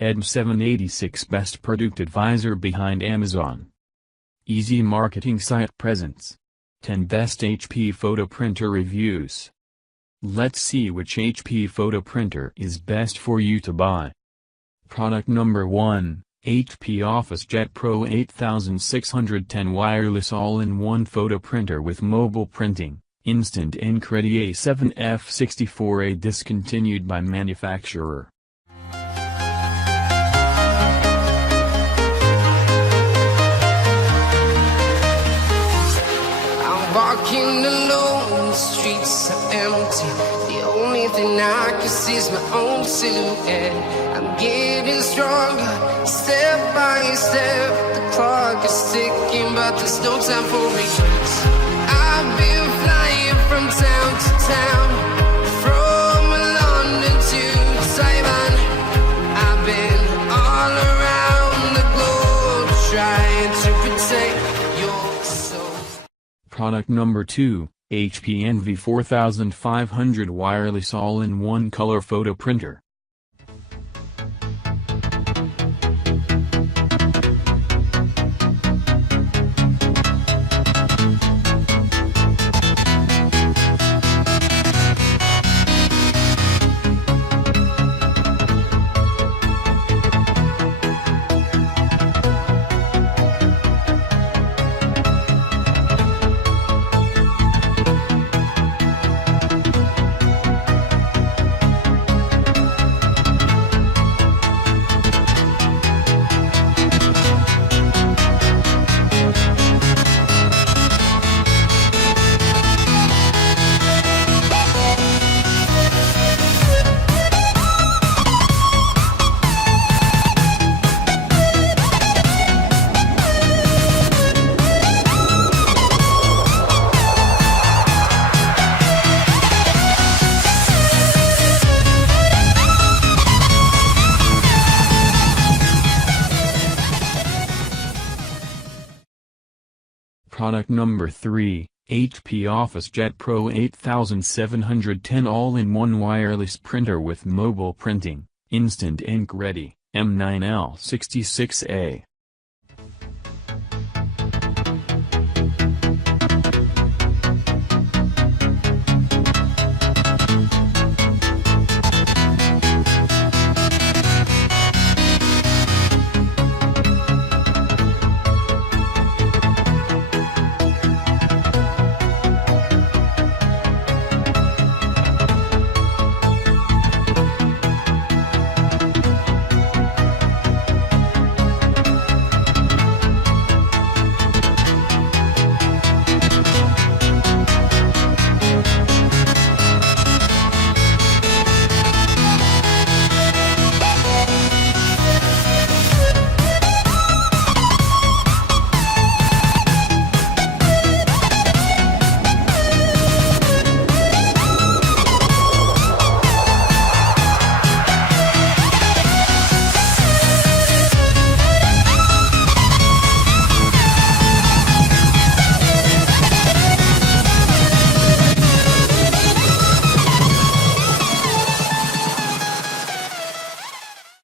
EDM786 Best Product Advisor behind Amazon. Easy Marketing Site Presence. 10 Best HP Photo Printer Reviews. Let's see which HP photo printer is best for you to buy. Product number 1, HP OfficeJet Pro 8610 Wireless All-in-One Photo Printer with Mobile Printing, Instant Ink Ready A7F64A discontinued by manufacturer. I'm walking alone, the streets are empty. The only thing I can see is my own silhouette. I'm getting stronger, step by step. The clock is ticking, but there's no time for regrets. I've been flying from town to town, from London to Taiwan. I've been all around the globe, trying to protect your soul. Product number 2, HP Envy 4500 Wireless All-in-One Color Photo Printer. Product number 3, HP OfficeJet Pro 8710 All-in-One Wireless Printer with Mobile Printing, Instant Ink Ready, M9L66A.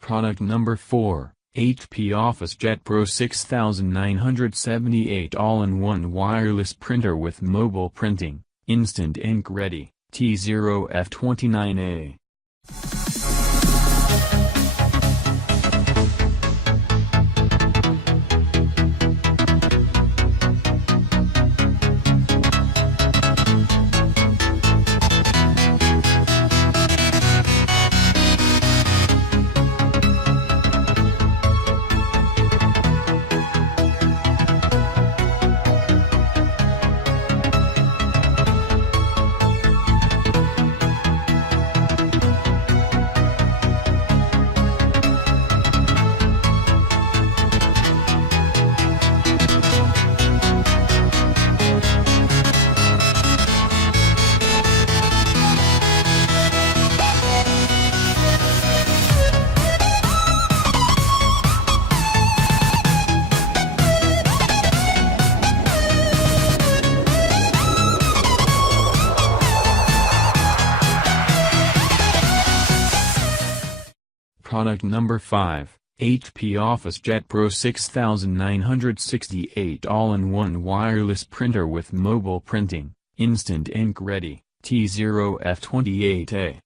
Product number 4, HP OfficeJet Pro 6978 All-in-One Wireless Printer with Mobile Printing, Instant Ink Ready, T0F29A. Product number 5, HP OfficeJet Pro 6968 All-in-One Wireless Printer with Mobile Printing, Instant Ink Ready, T0F28A.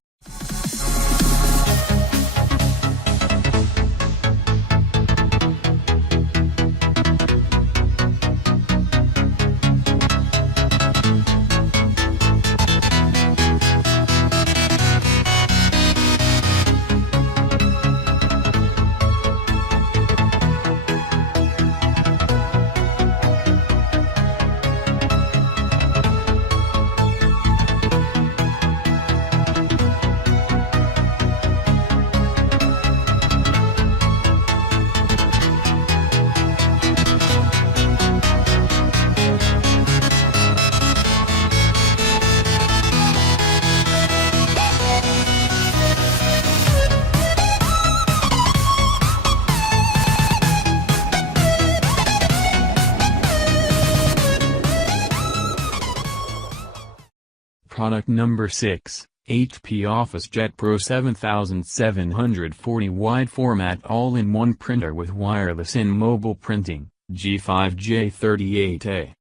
Product number 6, HP OfficeJet Pro 7740 Wide Format All-in-One Printer with Wireless and Mobile Printing, G5J38A.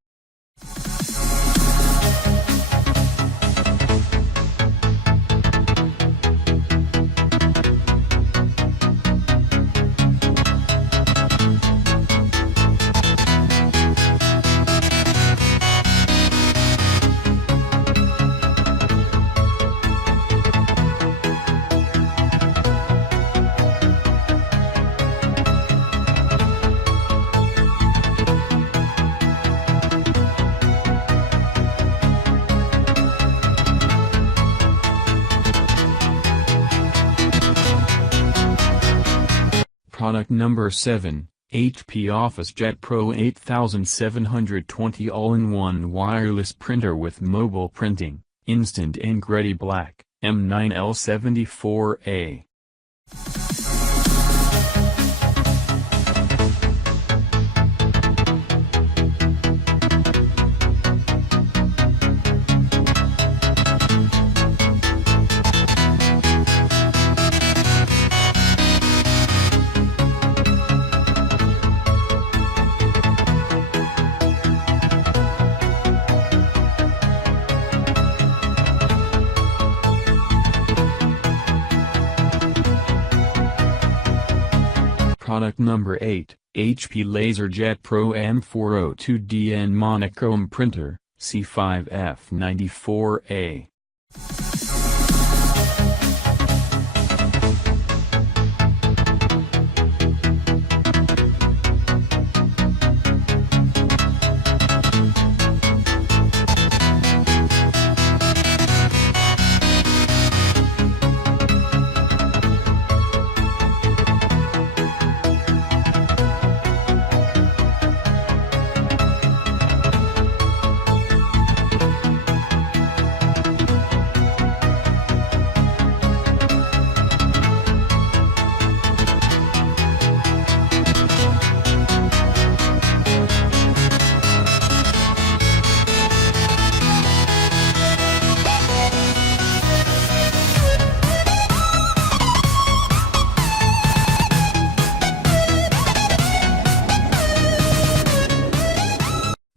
Product number 7, HP OfficeJet Pro 8720 All-in-One Wireless Printer with Mobile Printing, Instant Ink Ready Black, M9L74A. Product number 8, HP LaserJet Pro M402DN Monochrome Printer, C5F94A.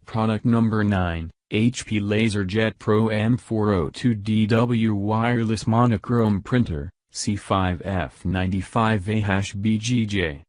Product number 9, HP LaserJet Pro M402DW Wireless Monochrome Printer, C5F95A-BGJ.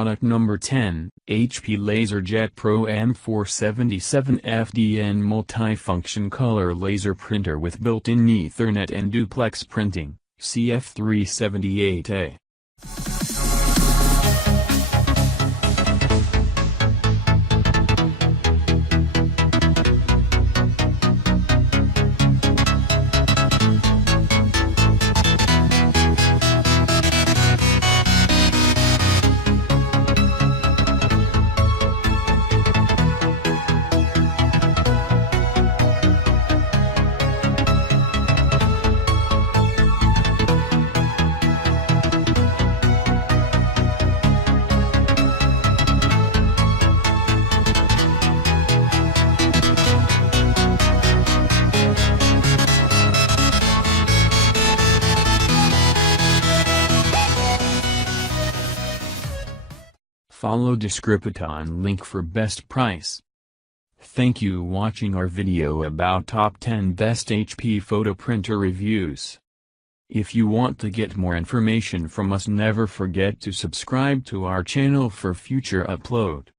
Product number 10, HP LaserJet Pro M477 FDN Multifunction Color Laser Printer with built-in Ethernet and duplex printing, CF378A. Follow description link for best price. Thank you watching our video about top 10 best HP photo printer reviews. If you want to get more information from us, never forget to subscribe to our channel for future upload.